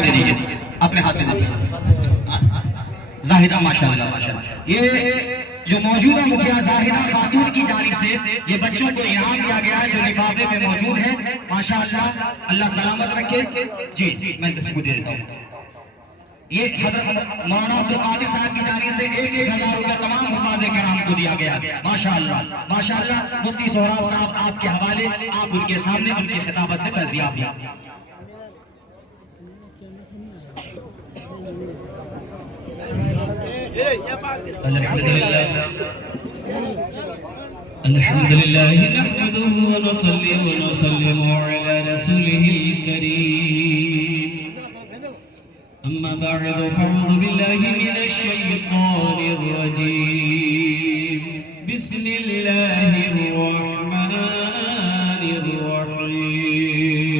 को दे दीजिए अपने हाथ से जाहिदा माशाअल्लाह माशाअल्लाह। ये जो मौजूदा मुखिया जाहिदा खातून की जानिब से ये बच्चों को इनाम दिया गया है जो लिफाफे में मौजूद है माशाअल्लाह। अल्लाह सलामत रखे। जी मैं को दे देता हूँ। ये हजरत मौलाना अब्दुल कादिर साहब की जानिब से 1,000 रुपए तमाम हुफाज़े किराम को दिया गया माशाअल्लाह माशाअल्लाह। मुफ्ती सोहराब साहब आपके हवाले, आप उनके सामने उनकी खिताबत से फैज़ियाब हैं। अल्हम्दुलिल्लाह नहमदुहु व नुसल्ली व नुसल्लिमु अला रसूलिहिल करीम। अम्मा बअद फअऊज़ु बिल्लाहि मिनश शैतानिर रजीम। बिस्मिल्लाहिर रहमानिर रहीम।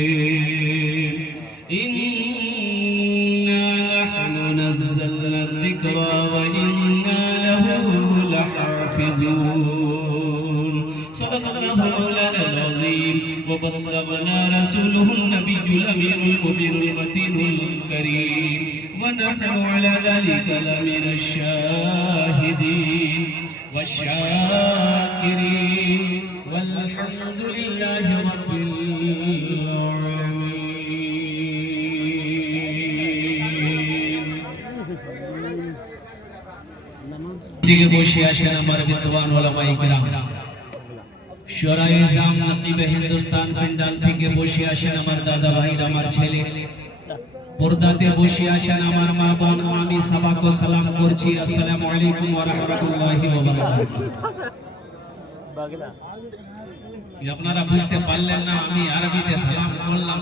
इन्ना नहनु नज़्ज़लना ज़िक्रा व इन्ना लहु लहाफ़िज़ून। सदक़ल्लाहु मौलानाल अज़ीम व बल्लगना रसूलुहुन नबियुल अमीनुल मुबीनुल मतीनुल करीम व नहनु अला ज़ालिका लमिनश शाहिदीन वश्शाकिरीन वल्हम्दुलिल्लाहि रब्बिल आलमीन। দিকে বসে আছেন আমার বিদ্বান ওলামায়ে কিরাম, শোরায়ে ইজাম, নকিবে হিন্দুস্তান পিন্ডাল থেকে বসে আছেন আমার দাদা ভাইরা, আমার ছেলে পর্দাতে বসে আছেন আমার মা বোন। আমি সবাইকে সালাম করছি, আসসালামু আলাইকুম ওয়া রাহমাতুল্লাহি ওয়া বারাকাতুহু। আপনারা বুঝতে পারলেন না আমি আরবিতে সালাম করলাম।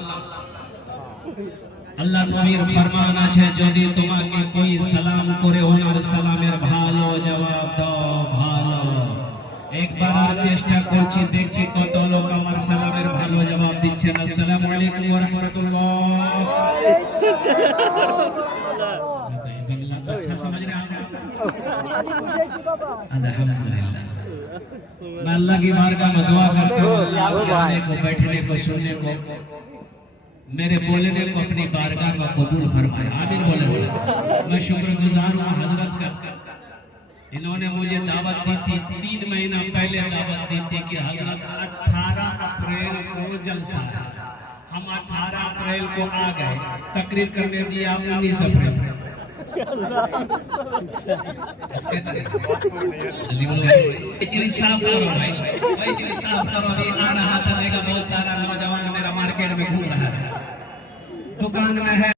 আল্লাহ নবীর ফরমান আছে, যদি তোমাকে কোই সালাম করে ওনার সালামের ভালো জবাব দাও ভালো। একবার আর চেষ্টা করছি, দেখছি কত লোক আমার সালামের ভালো জবাব দিচ্ছেন। আসসালামু আলাইকুম ওয়া রাহমাতুল্লাহ। अच्छा समझ रहे हैं? अल्हम्दुलिल्लाह। मैं अल्लाह की बारगाह में दुआ करता हूँ, अल्लाह के आने को, बैठने को, सुनने को, मेरे बोलने को अपनी बारगाह में कबूल फरमाए। आमीन बोले। मैं शुक्रगुजार हूँ हजरत का, इन्होंने मुझे दावत दी थी 3 महीना पहले दावत दी थी कि हजरत 18 अप्रैल को जलसा। हम 18 अप्रैल को आ गए, तकरीर करने दिया 19 अप्रैल। इंसाफ करो भाई, इंसाफ करो। अभी आ रहा था, बहुत सारा नौजवान मेरा मार्केट में घूम रहा है, दुकान में है।